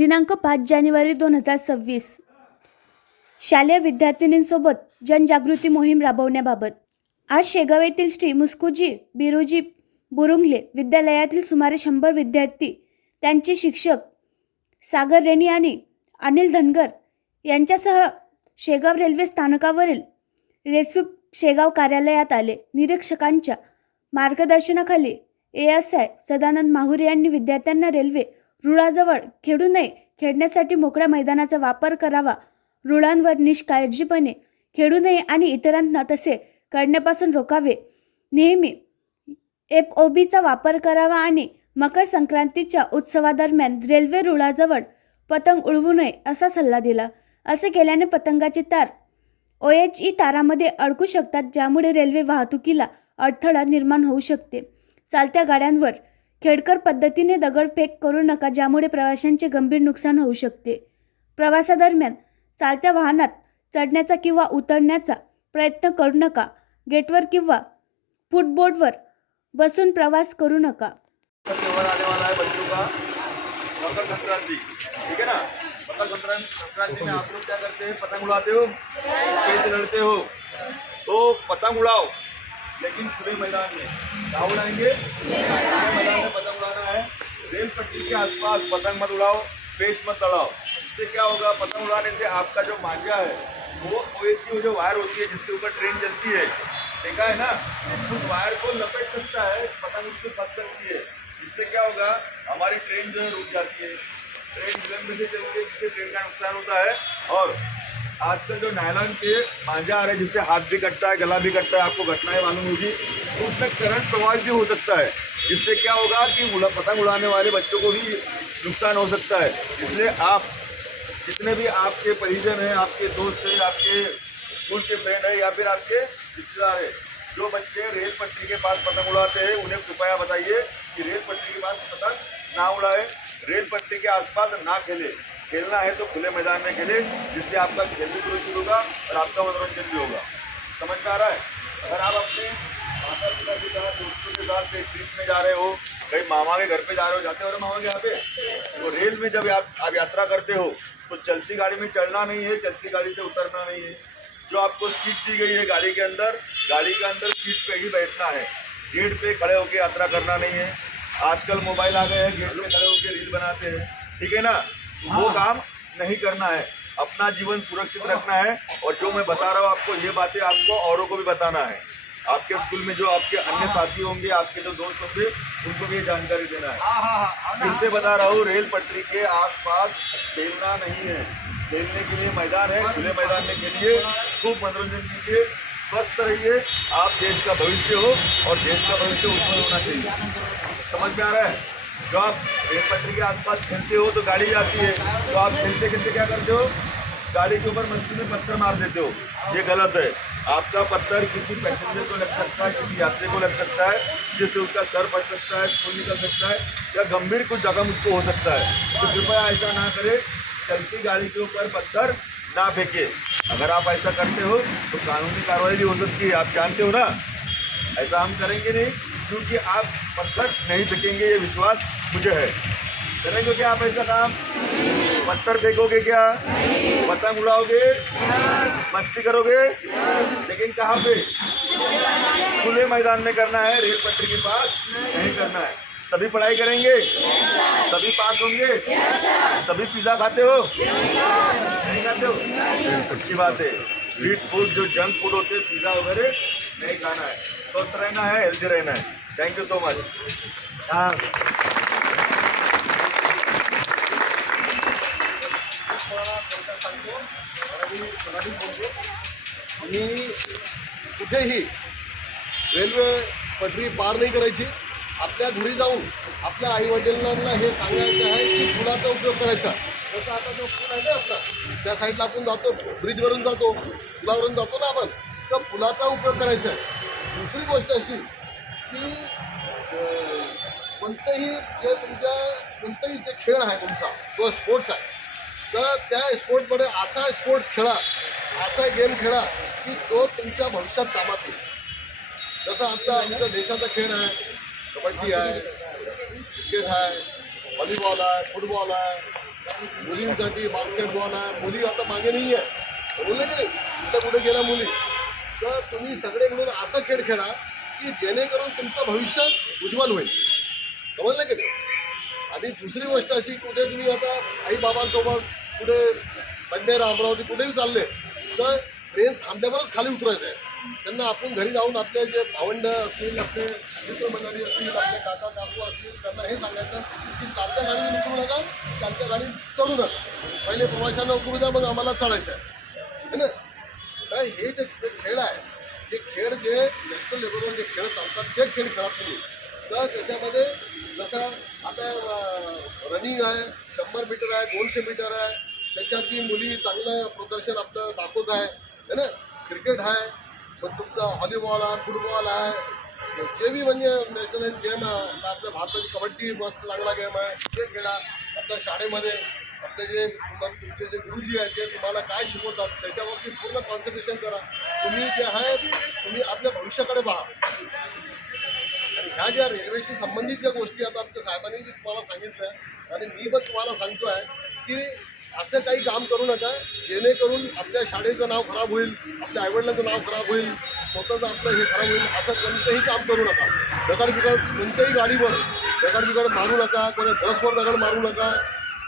दिनांक 5 जानेवारी 2026 शालेय विद्यार्थिनींसोबत जनजागृती मोहीम राबवण्याबाबत आज शेगाव येथील श्री मुस्कुजी बिरुजी बुरुंगले विद्यालयातील सुमारे 100 विद्यार्थी, त्यांचे शिक्षक सागर रेणी आणि अनिल धनगर यांच्यासह शेगाव रेल्वे स्थानकावरील रेसूप शेगाव कार्यालयात आले. निरीक्षकांच्या मार्गदर्शनाखाली ASI सदानंद माहुरे यांनी विद्यार्थ्यांना रेल्वे रुळाजवळ खेळू नये, खेळण्यासाठी मोकळ्या मैदानाचा वापर करावा, रुळांवर निष्काळजीपणे खेळू नये आणि इतरांना तसे करण्यापासून रोकावे, नेहमी FOBचा वापर करावा आणि मकर संक्रांतीच्या उत्सवादरम्यान रेल्वे रुळाजवळ पतंग उडवू नये असा सल्ला दिला. असे केल्याने पतंगाचे तार OHE तारामध्ये अडकू शकतात, ज्यामुळे रेल्वे वाहतुकीला अडथळा निर्माण होऊ शकते. चालत्या गाड्यांवर खेळकर पद्धतीने दगडफेक करू नका, ज्यामुळे प्रवाशांचे गंभीर नुकसान होऊ शकते. प्रवासादरम्यान चालत्या वाहनात चढण्याचा किंवा उतरण्याचा प्रयत्न करू नका. गेटवर किंवा फुटबोर्डवर बसून प्रवास करू नका. त्योहार आने वाला है बच्चों का, मकर संक्रांति, ठीक है ना। मकर संक्रांति में आप लोग क्या करते हैं? पतंग उड़ाते हो, खेत लड़ते हो, तो पतंग उड़ाओ, लेकिन खुले मैदान में। क्या उड़ाएंगे? खुले मैदान में पतंग उड़ाना है। रेल पटरी के आसपास पतंग मत उड़ाओ, पेच मत चढ़ाओ। इससे क्या होगा? पतंग उड़ाने से आपका जो मांझा है वो OHE जो वायर होती है जिससे ऊपर ट्रेन चलती है, देखा है ना, उस वायर को लपेट सकता है, पतंग उसको फंस सकती है। इससे क्या होगा? हमारी ट्रेन जो है रुक जाती है, ट्रेन विलंब से चलती है, जिससे ट्रेन का नुकसान होता है। और आजकल जो नायलॉन के मांझा आ रहे हैं जिससे हाथ भी कटता है, गला भी कटता है, आपको घटनाएं मालूम होगी, तो उसमें करंट प्रवाहित भी हो सकता है। इससे क्या होगा कि पतंग उड़ाने वाले बच्चों को भी नुकसान हो सकता है। इसलिए आप जितने भी आपके परिजन हैं, आपके दोस्त हैं, आपके स्कूल के फ्रेंड हैं या फिर आपके रिश्तेदार हैं, जो बच्चे रेल पटरी के पास पतंग उड़ाते हैं, उन्हें कृपया बताइए कि रेल पटरी के पास पतंग ना उड़ाए, रेल पटरी के आसपास ना खेले। खेलना है तो खुले मैदान में खेले, जिससे आपका खेल भी सुरक्षित होगा और आपका मनोरंजन भी होगा। समझ में आ रहा है? अगर आप अपने माता पिता के साथ, दोस्तों के साथ ट्रिप में जा रहे हो, कहीं मामा के घर पे जा रहे हो, जाते हो ना मामा के यहाँ पे, तो रेल में जब आप यात्रा करते हो तो चलती गाड़ी में चढ़ना नहीं है, चलती गाड़ी से उतरना नहीं है। जो आपको सीट दी गई है गाड़ी के अंदर सीट पे ही बैठना है। गेट पे खड़े होकर यात्रा करना नहीं है। आजकल मोबाइल आ गए हैं, गेट पे खड़े होकर रील बनाते हैं, ठीक है ना, वो काम नहीं करना है। अपना जीवन सुरक्षित रखना है। और जो मैं बता रहा हूँ आपको, ये बातें आपको औरों को भी बताना है। आपके स्कूल में जो आपके अन्य साथी होंगे, आपके जो दोस्त होंगे, उनको भी ये जानकारी देना है। फिर से बता रहा हूँ, रेल पटरी के आसपास खेलना नहीं है। खेलने के लिए मैदान है, खुले मैदान में खेलिए, खूब मनोरंजन कीजिए, स्वस्थ रहिए। आप देश का भविष्य हो और देश का भविष्य उज्जवल होना चाहिए। समझ में आ रहा है? जो आप रेल पटरी के आसपास खेलते हो तो गाड़ी आती है, तो आप खेलते खेलते क्या करते हो? गाड़ी के ऊपर मस्ती में पत्थर मार देते हो। ये गलत है। आपका पत्थर किसी पैसेंजर को लग सकता है, किसी यात्री को लग सकता है, जिससे उसका सर फट सकता है, खून निकल सकता है या गंभीर कुछ जख्म उसको हो सकता है। तो कृपया ऐसा ना करें। चलती गाड़ी के ऊपर पत्थर ना फेंके। अगर आप ऐसा करते हो तो कानूनी कार्रवाई भी हो सकती है। आप जानते हो ना, ऐसा हम करेंगे नहीं, क्योंकि आप पत्थर नहीं फेंकेंगे, ये विश्वास मुझे है। करेंगे क्या आप ऐसा काम? पत्थर फेंकोगे क्या? पतंग उड़ाओगे? मस्ती करोगे? लेकिन कहाँ पे? खुले मैदान में करना है, रेल पटरी के पास नहीं करना है। सभी पढ़ाई करेंगे? सभी पास होंगे? सभी पिज़्ज़ा खाते हो? नहीं खाते हो? अच्छी बात है। स्ट्रीट फूड, जो जंक फूड होते हैं, पिज़्ज़ा वगैरह नहीं खाना है। स्वस्थ रहना है, हेल्दी रहना है। Thank you so much. आणि कुठेही रेल्वे पटरी पार नाही करायची. आपल्या घरी जाऊन आपल्या आईवडिलांना हे सांगायचं आहे की पुलाचा उपयोग करायचा. जसं आता जो पूल आहे ना आपला, त्या साईडला आपण जातो, ब्रिजवरून जातो, पुलावरून जातो ना आपण, तर पुलाचा उपयोग करायचा आहे. दुसरी गोष्ट अशी की कोणतेही जे खेळ आहे तुमचा, तो स्पोर्ट्स आहे, तर त्या स्पोर्ट्समध्ये असा स्पोर्ट्स खेळा, असा गेम खेळा की तो तुमच्या भविष्यात कामात येईल. जसं आमच्या देशाचा खेळ आहे, कबड्डी आहे, क्रिकेट आहे, व्हॉलीबॉल आहे, फुटबॉल आहे, मुलींसाठी बास्केटबॉल आहे, मुली आता मागे नाही आहे, बोलले की नाही कुठे कुठे गेल्या मुली. तर तुम्ही सगळे मिळून असा खेळ खेळा की जेणेकरून तुमचं भविष्य उज्ज्वल होईल, समजलं की नाही. आणि दुसरी गोष्ट अशी, कुठे तुम्ही आता आई बाबांसोबत कुठे बंडेरा अमरावती कुठेही चालले तर ट्रेन थांबल्यावरच खाली उतरायचं आहे. त्यांना आपण घरी जाऊन आपले जे भावंड असतील, आपले मित्रमंडळी असतील, आपले काका काकू असतील, त्यांना हे सांगायचं की चालत्या गाडीने उतरू नका, चालत्या गाडीत चढू नका, पहिले प्रवाशांना उतरू द्या, मग आम्हाला चढायचं आहे ना. काय हे जे खेळ आहे, ते खेळ जे नॅशनल लेवलवर जे खेळ चालतात ते खेळ खेळा तुम्ही. तर त्याच्यामध्ये जसं आता रनिंग आहे, 100 मीटर आहे, 200 मीटर आहे, त्याच्यातही मुली चांगलं प्रदर्शन आपलं दाखवत आहे है ना. क्रिकेट आहे, पण तुमचा व्हॉलीबॉल आहे, फुटबॉल आहे, जे बी म्हणजे नॅशनलाइज गेम आहे. आपल्या भारताची कबड्डी मस्त चांगला गेम आहे, ते खेळा. आपल्या शाळेमध्ये आपले जे तुमचे जे गुरुजी आहेत ते तुम्हाला काय शिकवतात त्याच्यावरती पूर्ण कॉन्सन्ट्रेशन करा. तुम्ही जे आहे तुम्ही आपल्या भविष्याकडे पहा. आणि ह्या ज्या रेल्वेशी संबंधित ज्या गोष्टी आता आमच्या साहेबांनी मी तुम्हाला सांगितलं आहे आणि मी पण तुम्हाला सांगतो आहे की असं काही काम करू नका जेणेकरून आपल्या शाळेचं नाव खराब होईल, आपल्या आईवडिलांचं नाव खराब होईल, स्वतःचं आपलं हे खराब होईल. असं कोणतंही काम करू नका. दगड कोणत्याही गाडीवर दगड मारू नका, कोणा बसवर दगड मारू नका.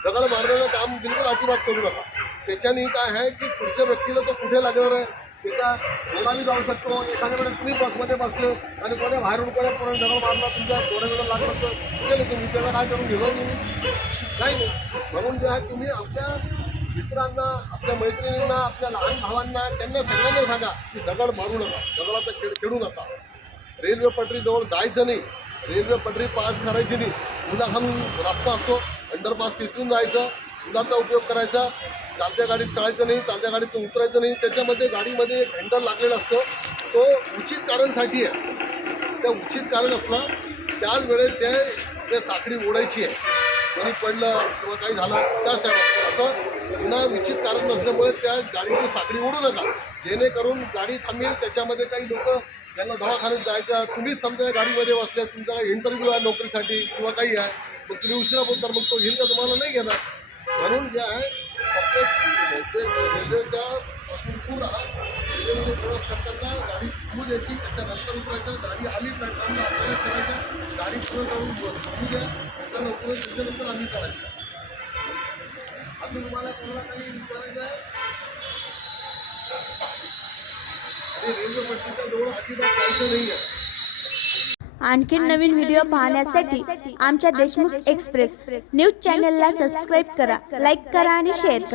दगड मारण्याचं काम बिलकुल अजिबात करू नका. त्याच्याने काय आहे की पुढच्या व्यक्तीला तो कुठे लागणार आहे, त्याचा कोणाही जाऊ शकतो. एखाद्याकडे तुम्ही बसमध्ये बसले आणि कोणा बाहेरून कोणी दगड मारला, तुमच्या डोळ्याकडे लागलं तर गेले तुम्ही, त्याला काय करून घेऊ तुम्ही, नाही. म्हणून जे आहे तुम्ही आपल्या मित्रांना, आपल्या मैत्रिणींना, आपल्या लहान भावांना, त्यांना सगळ्यांना सांगा की दगड मारू नका, दगडाचा खेळू नका. रेल्वे पटरीजवळ जायचं नाही, रेल्वे पटरी पास करायची नाही. पुलाखालून रस्ता असतो, अंडरपास, तिथून जायचं, पुलाचा उपयोग करायचा. चालत्या गाडीत चढायचं नाही, चालत्या गाडीत उतरायचं नाही. त्याच्यामध्ये गाडीमध्ये एक हँडल लागलेला असतो, तो उचित कारणासाठी आहे. त्या उचित कारण असलं त्याच वेळेस ते साखळी ओढायची आहे. कोणी पडलं किंवा काही झालं त्याच टायमात, असं पुन्हा निश्चित कारण नसल्यामुळे त्या गाडीची साखळी ओढू नका, जेणेकरून गाडी थांबेल. त्याच्यामध्ये काही लोक ज्यांना दवाखान्यात जायचं, तुम्हीच समजा गाडीमध्ये बसले, तुमचा काही इंटरव्ह्यू आहे नोकरीसाठी किंवा काही आहे, मग तुम्ही उशिरा बोलता, मग तो घेईल का तुम्हाला, नाही घेणार. म्हणून जे आहे रेल्वेच्या पासून पुरा रेल्वेमध्ये प्रवास करताना गाडी थांबू द्यायची, त्याच्यानंतर उतरायचं. गाडी आली प्लॅटफॉर्मला आपल्याला चढायचं, गाडी पुढे जाऊन थांबू द्या, त्याच्यानं उतरायचं, त्याच्यानंतर आम्ही चढायचं. आता तुम्हाला कोणाला काही विचारायचं आहे आणि रेल्वे पट्टीच्या जवळ अजिबात जायचं नाही आहे. आणखीन नवीन व्हिडिओ पाहण्यासाठी आमच्या देशमुख एक्सप्रेस न्यूज चॅनलला सबस्क्राईब करा, लाईक करा आणि शेअर करा.